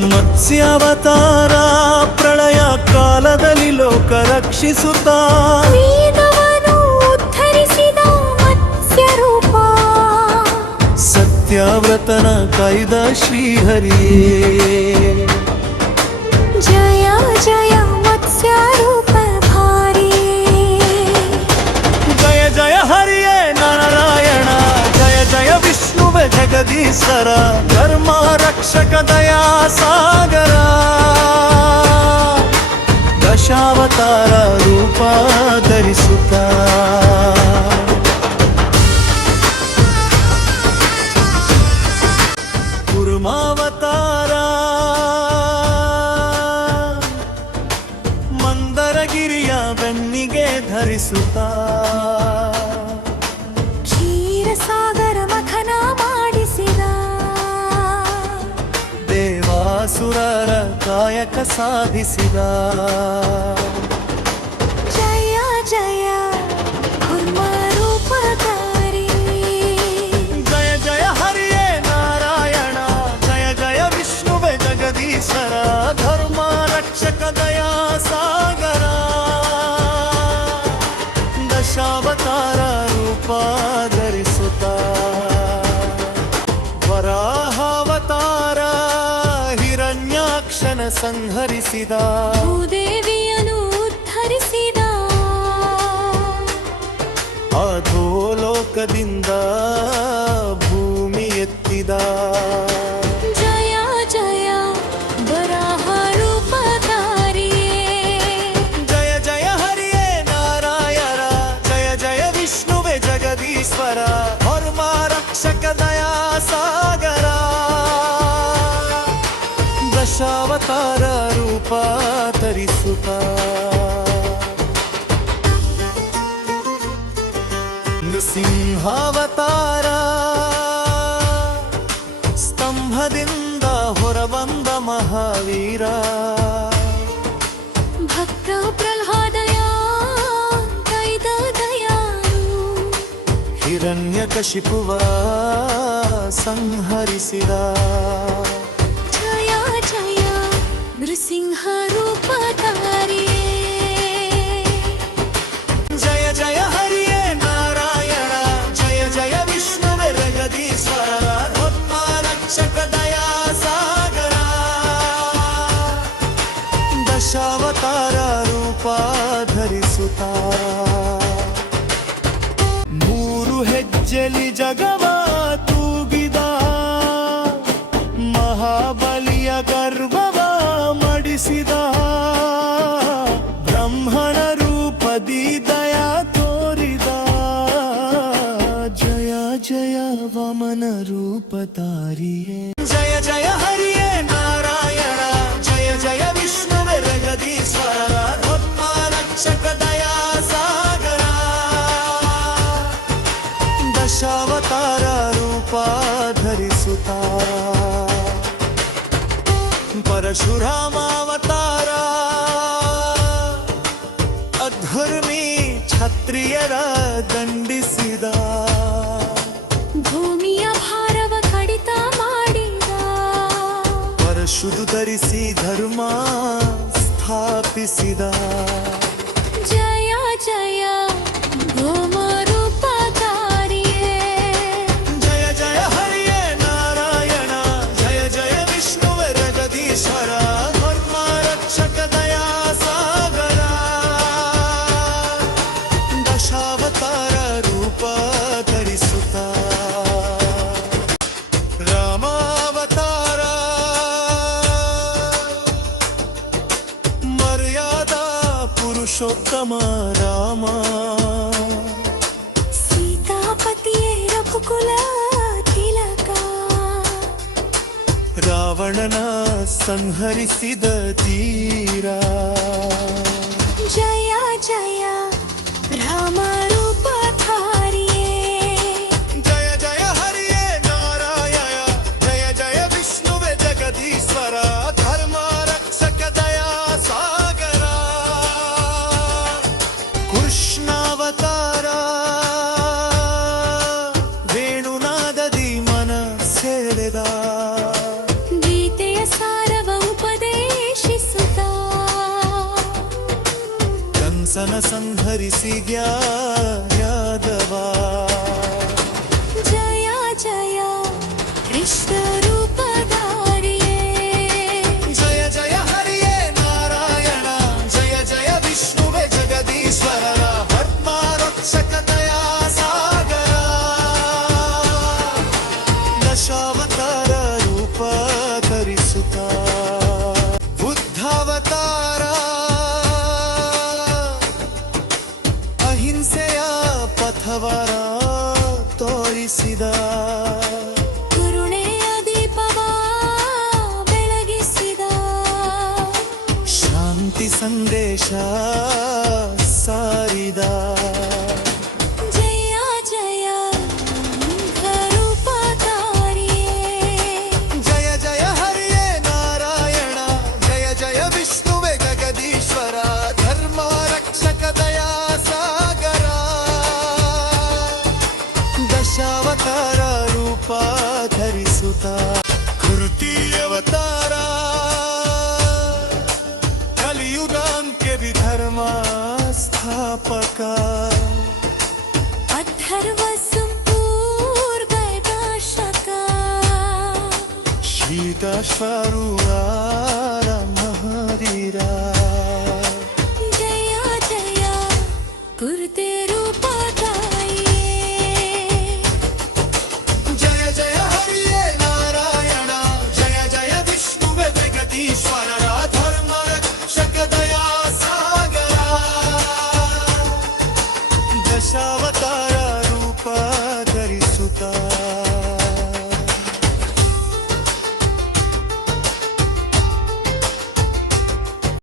ಮತ್ಸ್ಯಾವತಾರ ಪ್ರಳಯ ಕಾಲದಲ್ಲಿ ಲೋಕ ರಕ್ಷಿಸುತ್ತಾ ವೇದವನ್ನು ಉದ್ಧರಿಸಿದ ಮತ್ಸ್ಯ ರೂಪ, ಸತ್ಯವ್ರತನ ಕೈದ ಶ್ರೀಹರಿಯೇ. ಜಯ ಜಯ ಮತ್ಸ್ಯ ರೂಪ ಭಾರಿಯೇ. ಜಯ ಜಯ ಹರಿಯೇ ನಾರಾಯಣ, ಜಯ ಜಯ ವಿಷ್ಣುವೆ ಜಗದೀಶ್ವರ, ಧರ್ಮ ರಕ್ಷಕ ದಯಾ ಸಾಗರ. ದಶಾವತಾರ ರೂಪ ಧರಿಸುತ್ತಾ ಕೂರ್ಮಾವತಾರ ಮಂದರಗಿರಿಯ ಬೆನ್ನಿಗೆ ಧರಿಸುತ್ತಾ ಕ್ಷೀರಸಾಗರ ಮಥನ ಮಾಡಿಸಿದ, ದೇವಾಸುರರ ಕಾಯಕ ಸಾಧಿಸಿದ. ಜಯ ಜಯ ಕುರ್ಮ ರೂಪಧಾರಿ. ಜಯ ಜಯ ಹರಿಯೇ ನಾರಾಯಣ, ಜಯ ಜಯ ವಿಷ್ಣುವೆ ಜಗದೀಶ್ವರ, ಧರ್ಮ ರಕ್ಷಕ ದಯಾ ಸಾಗರ. ದಶಾವತಾರ ರೂಪ ಧರಿಸುತ್ತಾ ವರಾಹಾವತಾರ ಹಿರಣ್ಯಾಕ್ಷನ ಸಂಹರಿಸಿದ, ಭೂದೇವಿಯನ್ನು ಉದ್ಧರಿಸಿದ, ಅಧೋಲೋಕದಿಂದ ಭೂಮಿ ಎತ್ತಿದ. ಜಯ ಜಯ ವರಾಹ ರೂಪಧಾರಿಯೇ. ಜಯ ಜಯ ಹರಿಯೇ ನಾರಾಯಣ, ಜಯ ಜಯ ವಿಷ್ಣುವೆ ಜಗದೀಶ್ವರ, ಧರ್ಮ ರಕ್ಷಕ ದಯಾ ಸಾಗರ. ದಶಾವತಾರ ರೂಪ ಧರಿಸುತ್ತಾ ನೃಸಿಂಹಾವತಾರ ಸ್ತಂಭದಿಂದ ಹೊರಬಂದ ಮಹಾವೀರ, ಭಕ್ತ ಪ್ರಹ್ಲಾದಯ ಕೈದ ದಯಾಳು, ಹಿರಣ್ಯಕಶಿಪುವ ಸಂಹರಿಸಿದ. ಜಯ ಜಯ ನೃಸಿಂಹ ರೂಪಧಾರಿಯೇ. ಜಯ ಜಯ ಹರಿಯೇ ನಾರಾಯಣ, ಜಯ ಜಯ ವಿಷ್ಣುವೆ ಜಗದೀಶ್ವರ, ಧರ್ಮ ರಕ್ಷಕ ದಯಾ ಸಾಗರ. ದಶಾವತಾರ ರೂಪ ಧರಿಸುತ್ತಾ ಮೂರು ಹೆಜ್ಜೆಲಿ ಜಗವ ತೂಗಿದ, ಮಹಾಬಲಿಯ ಗರ್ವವ ಮಡಿಸಿದ, ಬ್ರಹ್ಮಣ ರೂಪದಿ ದಯಾ ತೋರಿದ. ಜಯ ಜಯ ವಮನ ರೂಪಧಾರಿಯೇ. ಜಯ ಜಯ ಹರಿಯೇ ನಾರಾಯಣ, ಜಯ ಜಯ ವಿಷ್ಣುವೆ ಜಗದೀಶ್ವರ, ಧರ್ಮ ರಕ್ಷಕ ದಯಾ ಸಾಗರ. ದಶಾವತಾರ ರೂಪ ಧರಿಸುತ್ತಾ ಪರಶುರಾಮಾವತಾರ ಅಧರ್ಮಿ ಕ್ಷತ್ರಿಯರ ದಂಡಿಸಿದ, ಭೂಮಿಯ ಭಾರವ ಕಡಿತ ಮಾಡಿದ, ಪರಶುದು ಧರಿಸಿ ಧರ್ಮ ಸ್ಥಾಪಿಸಿದ. ಜಯ ಜಯ ಭೂಮ ರೂಪಧಾರಿಯೇ. ಜಯ ಜಯ ಹರಿಯೇ ನಾರಾಯಣ, ಜಯ ಜಯ ವಿಷ್ಣುವೆ ಜಗದೀಶ್ವರ, ಧರ್ಮ ರಕ್ಷಕ ದಯಾ ಸಾಗರ. ದಶಾವತಾರ ರೂಪ ಧರಿಸುತ್ತಾ ರಾಮಾವತಾರ ಮರ್ಯಾದಾ ಪುರುಷೋತ್ತಮ ರಾಮ, ಸೀತಾಪತಿಯೇ ರಘುಕುಲ ತಿಲಕ, ರಾವಣನ ಸಂಹರಿಸಿದ ಧೀರ. ಜಯ ಜಯ ರಾಮ ರೂಪಧಾರಿಯೇ. ಜಯ ಜಯ ಹರಿಯೇ ನಾರಾಯಣ, ಜಯ ಜಯ ವಿಷ್ಣುವೆ ಜಗದೀಶ್ವರ, ಧರ್ಮ ರಕ್ಷಕ ದಯಾ ಸಾಗರ. ಕೃಷ್ಣಾವತಾರ ವೇಣುನಾದದಿ ಮನ ಸೆಳೆದ, ಗೀತೆಯ ಸಾರವ ಕಂಸನ ಸಂಹರಿಸಿಗ್ಯ ಯಾದವ ಜಯ ಜಯ ಕೃಷ್ಣ ರೂಪಧಾರಿಯೇ ಜಯ ಜಯ ಹರಿಯೇ ನಾರಾಯಣ ಜಯ ಜಯ ವಿಷ್ಣುವೆ ಜಗದೀಶ್ವರ ಪದ್ಮ ರಕ್ಷಕ ದಯಾ ಸಾಗರ ದಶಾವತಾರ ರೂಪ ಧರಿಸುತ್ತ ಬುದ್ಧಾವತಾರ ಅಹಿಂಸೆಯ ಪಥವರ ತೋರಿಸಿದ ಕರುಣೆಯ ದೀಪವ ಬೆಳಗಿಸಿದ ಶಾಂತಿ ಸಂದೇಶ ಸಾರಿದ ಜಯ ಜಯ ರೂಪಧಾರಿಯೇ ಜಯ ಜಯ ಹರಿಯೇ ನಾರಾಯಣ ಜಯ ಜಯ ವಿಷ್ಣುವೆ ಜಗದೀಶ್ವರ ಧರ್ಮ ರಕ್ಷಕ ದಯಾ ಸಾಗರ ದಶಾವತಾರ ರೂಪ ಧರಿಸುತ್ತ ಕೃತಿ ಅವತಾರ ಕಲಿಯುಗಾಂತ್ಯ ವಿಧರ್ಮ ಸ್ಥಾಪಕ अथर्व संपूर्ण नाशक ಶೀತ ಸ್ವರೂಪ ಮಹಾವೀರ